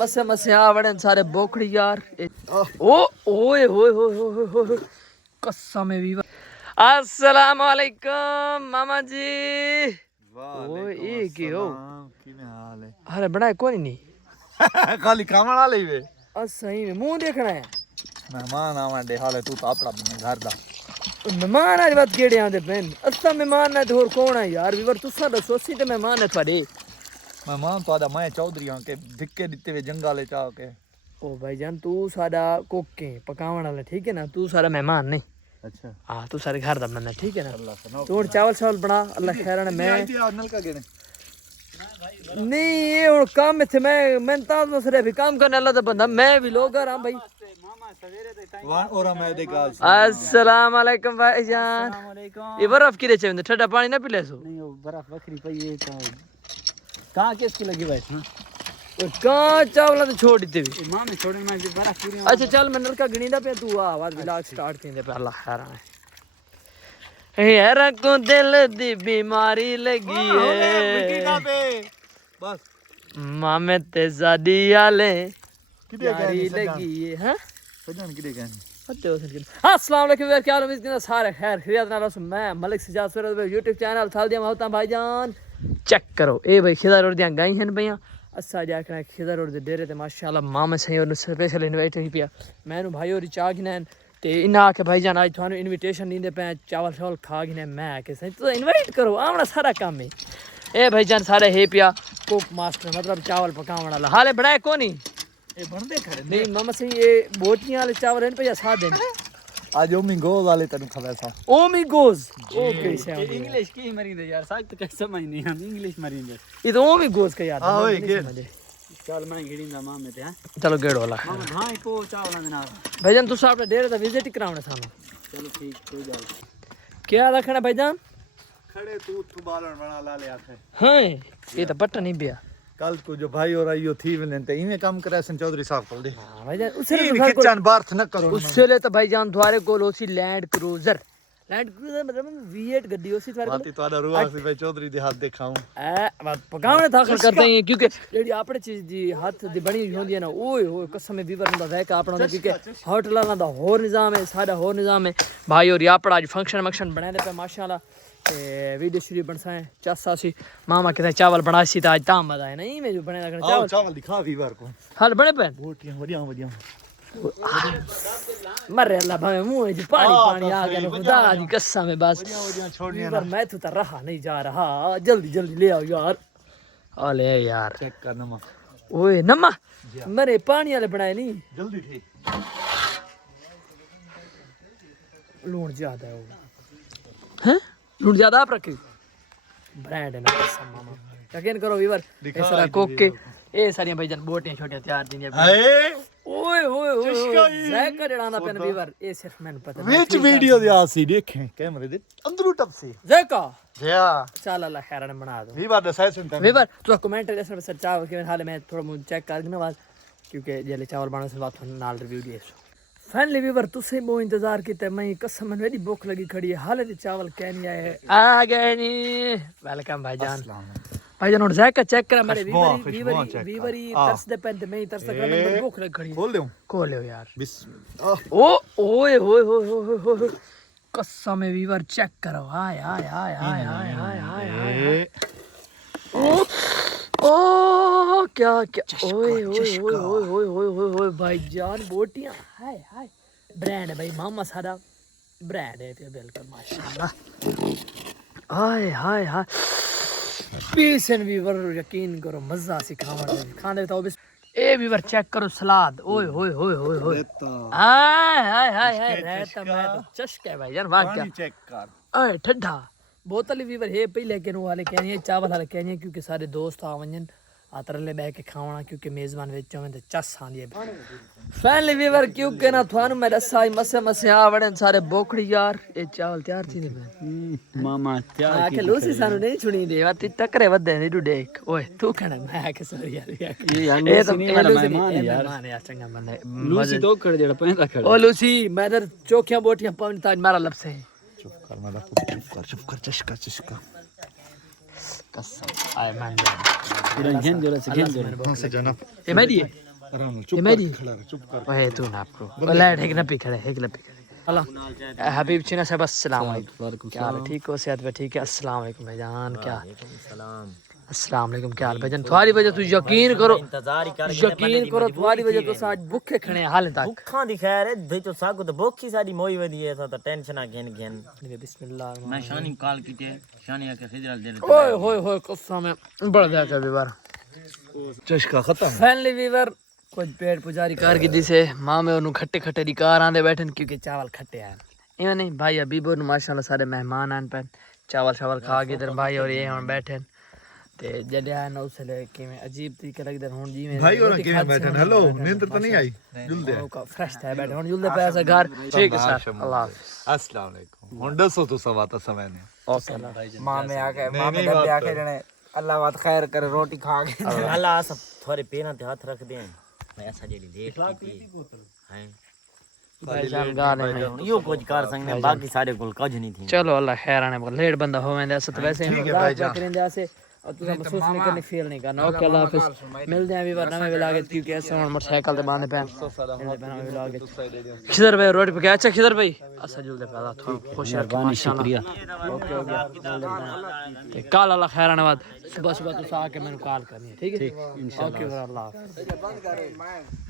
मसे मसे आवड़े सारे बोखड़ी यार ओ ओए होए होए होए होए कसम है वीवा अस्सलाम वालेकुम मामा जी ओए ये की हो किने हाल है अरे बनाए कोई नहीं खाली खावण वाले वे सही में मुंह देखना है मेहमान आवे हाल है तू तो अपना घर दा मेहमान आज बात केड़े आंदे पेन असा मेहमान है तो और कौन है यार वीवर तुसा दसो सी ते मेहमान है थोड़े मेहमान तो आदा मैं चौधरी हां के धिक्के दिते वे जंगाले चा के ओ भाईजान तू सादा कोके पकावण वाला ठीक है ना तू सारा मेहमान नहीं अच्छा हां तू सारे घर दा बंदा ठीक है ना अल्लाह से तू चावल बना अल्लाह खैर ने मैं नलका गेने नहीं ये और काम में थे मैं तो सिर्फ भी काम करने वाला था बंदा मैं भी लोग हां भाई और मैं दे गाल अस्सलाम वालेकुम भाईजान अस्सलाम वालेकुम ये बर्फ किरे चाहिए ठंडा पानी ना पी ले सो नहीं वो बर्फ बकरी पई है तो कहां किसकी लगी भाई हां कहां चावल तो छोड़ दी थी मां में छोड़ने में बर्फ पूरी अच्छा चल मैं नलका गिनीदा पे तू आवाज ब्लॉग स्टार्ट कींदे पे अल्लाह खैर है यार को दिल दी बीमारी लगी है बस मामे ते शादी वाले किदे यारी लगी है हां सजन किदे गए अस्सलाम वालेकुम यार क्या हाल है इसके सारे खैर खैरियत ना रसो मैं मलिक सजाद सूरत YouTube चैनल थाल दिया होता भाईजान चेक करो ए भाई खिदा रोड दियां गाई हैं भैया असा जाकना खिदा रोड दे डेरे ते माशाल्लाह मामा सही और स्पेशल इनवाइट ही पिया मैनू भाई और चाह गिनन ते इना आके भाईजान आज थानू इनविटेशन दींदे पे चावल शावल खा गिने मैं आके सही तो इनवाइट करो आवना सारा काम है ए भाईजान सारे हे पिया कुक मास्टर मतलब चावल पकावण वाला हाले बनाए कोनी ए बनदे खड़े नहीं मामा सही ये बोटियां वाले चावल हैं पे या सादे हैं आज ओमी गोल वाले तनु खबर सा ओमी गोज ओके से इंग्लिश की मरिंदे यार साग तो कैसे समझ नहीं हम इंग्लिश मरिंदे ये तो ओमी गोज का याद हाँ, वही नहीं गेड़। समझे। चल मैं गिड़ींदा मां में ते हां चलो गेड़ वाला मां हां को चावल दे ना भाईजान तू साहब डेरे दा विजिट ही करावना सानू चलो ठीक कोई गल क्या रखना भाईजान खड़े तू बालन बना ला ले आखे हां ये तो बटन नहीं बिया कल को जो भाई और आइयो थी वने ते इने काम करे सन चौधरी साहब को दे हां भाईजान उससे किचन बार्थ न करो उससे ले तो भाईजान द्वारे को लोसी लैंड क्रूजर मतलब V8 गड्डी उसी द्वारे बाती तोड़ा रुआ से भाई चौधरी दे हाथ दिखाऊं ए बात पकावने था करते हैं क्योंकि जेडी आपने चीज दी हाथ दी बनी हुई होंदी है ना ओए होए कसम वीवर दा जायका अपना क्योंकि होटल दा होर निजाम है साडा होर निजाम है भाई और यापड़ा आज फंक्शन बनाए पे माशाल्लाह ते वीडियो श्री बनसाए चासा सी मामा कहते चावल बनासी ता आज ताम मजा है नहीं मैं जो बने लगना चावल दिखा वीवर को हाल बने पे बोटियां बढ़िया बढ़िया मरे अल्लाह भावे मुंह में पानी आ गया खुदा दी कसम है बस बढ़िया छोड़निया पर मैं तो रहा नहीं जा रहा जल्दी ले आओ यार आ ले यार चेक कर नमक ओए नम्मा मेरे पानी वाले बनाए नहीं जल्दी ठीक लून ज्यादा है वो हैं लून ज्यादा आप रखे ब्रांड है ना कसम मामा यकीन करो वीवर ऐसा कोक के ए सारी भाईजान बोटियां छोटियां तैयार दी हाय ओए होए होए जैक डराना पेन वीवर ये सिर्फ मैंने पता विच वीडियो दे आसी देखें कैमरे दे अंदरू टप से जैका या चल अल्लाह खैर ने बना दो वीवर द साइसन कर वीवर तू कमेंट ऐसे में सर चावल के हाल में थोड़ा मुझे चेक कर ना बात क्योंकि जेले चावल बनाने से बात नाल रिव्यू दिए फाइनली वीवर तुसे बो इंतजार कीते मैं कसम में मेरी भूख लगी खड़ी है हाल चावल क्या नहीं आए आ गए नी वेलकम भाईजान भाईजान और जायका चेक करा मेरे वीवरी तरस दे पेन मैं तरस कर मैं भूख लगी खड़ी खोल ले यार बिस्मिल्लाह ओ ओए होए होए होए कसम में वीवर चेक करो हाय हाय हाय हाय हाय हाय हाय ओ क्या क्या ओए ओए ओए ओए ओए ओए ओए भाईजान बोटियां हाय हाय ब्रांड है भाई मामा सारा ब्रांड है बिल्कुल माशाल्लाह हाय हाय हाय पीस एंड वीवर यकीन करो मजा सी खाने तो बस ए वीवर चेक करो सलाद ओए होए होए होए होए हाय हाय हाय हाय रहता मैं तो चस्का है भाईजान वाह क्या चेक कर अरे ठंडा बोतल वीवर है पहले के वाले कहनी चावल वाले कहनी क्योंकि सारे दोस्त आवंजन आतरले बह के खावना क्योंकि मेजबान विच होवे ते चस आंदी है फैमिली वीवर क्योंकि ना थानू मैं दसा मसे मसे आवड़े सारे बोखड़ी यार ए चावल तैयार थी ने मामा तैयार आके लूसी सानू नहीं छुनी दे ती टकरे वदे नहीं तू देख ओए तू कहना मैं के सर यार ये तो नहीं वाला मेहमान है यार चंगा बंदा लूसी तो कर जेड़ा पैंदा खड़ा ओ लूसी मैं इधर चोखियां बोटियां पावन ताज मारा लपसे चुप कर मैं चुप कर चस्का कसम आय मान पूरा घेन जोरा से घेन जोरा से जना ए मैं दिए आराम ये मेरी खड़ा रह, चुप कर। वही तू ना आपको लाइट है कि ना पे खड़े है कि ना पे खड़े हेलो हबीब चिना साहब अस्सलाम वालेकुम क्या हाल है ठीक हो सेहत पे ठीक है अस्सलाम वालेकुम भाईजान क्या अस्सलाम वालेकुम क्या हाल भाईजान तुम्हारी वजह तू यकीन करो तुम्हारी वजह तो आज भूखे खड़े हैं हाल तक भुखा दी खैर है दे तो सागो तो भूखी साडी मोई वदी है तो टेंशन आ घेन बिस्मिल्लाह मैं शानी कॉल की थे शानी आके खिजरल दे ओए होए होए कसम है बढ़ जाता है बार चस्का खत्म। फैमिली वीवर कुछ पेट पुजारी कार की दिसे माँ में उन्होंने खट्टे खट्टे दी कार आंदे बैठन क्योंकि चावल खट्टे आए इवन नहीं भाई अभी बोल माशाल्लाह सारे मेहमान आन पे चावल चावल खा के इधर भाई और ये हम बैठे ते जड़े आए ना उससे लेके में अजीब तरीके लग इधर हुन जी में भाई और के बैठन हेलो नींद तो नहीं आई जुल्दे फ्रेश था बैठे हुन जुल्दे पे ऐसा घर ठीक है सर अल्लाह अस्सलाम वालेकुम हुन दसो तो सवाता समय ने ओके मां में आके मां में डब्बे आके जने अल्लाह बात खैर करे रोटी खा के अल्लाह सब थोड़े पेना ते हाथ रख दे मैं ऐसा जेडी देख है भाईजान गाने में यो कुछ कर सकने बाकी सारे कुल कुछ नहीं थी चलो अल्लाह खैर आने बोल लेट बंदा हो मैं ऐसा तो वैसे हम गाल करेंगे ऐसे और तुझे महसूस नहीं करनी फील नहीं करना ओके अल्लाह हाफिज मिलते हैं अभी वरना में विलागे क्योंकि ऐसे हम मोटरसाइकिल ते बांधे पे खिदर भाई रोड पे क्या अच्छा खिदर भाई अच्छा जुल दे पड़ा थोड़ा खुश रख माशाल्लाह ओके हो गया कल अल्लाह खैर आने बाद सुबह सुबह तू आके मैंने कॉल करनी है ठीक है ओके अल्लाह हाफिज